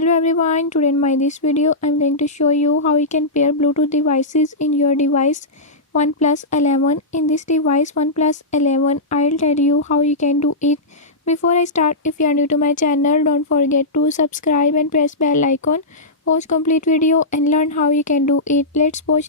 Hello everyone, today in my this video I'm going to show you how you can pair Bluetooth devices in your device OnePlus 11. In this device OnePlus 11, I'll tell you how you can do it. Before I start, if you are new to my channel, don't forget to subscribe and press bell icon. Watch complete video and learn how you can do it. Let's watch.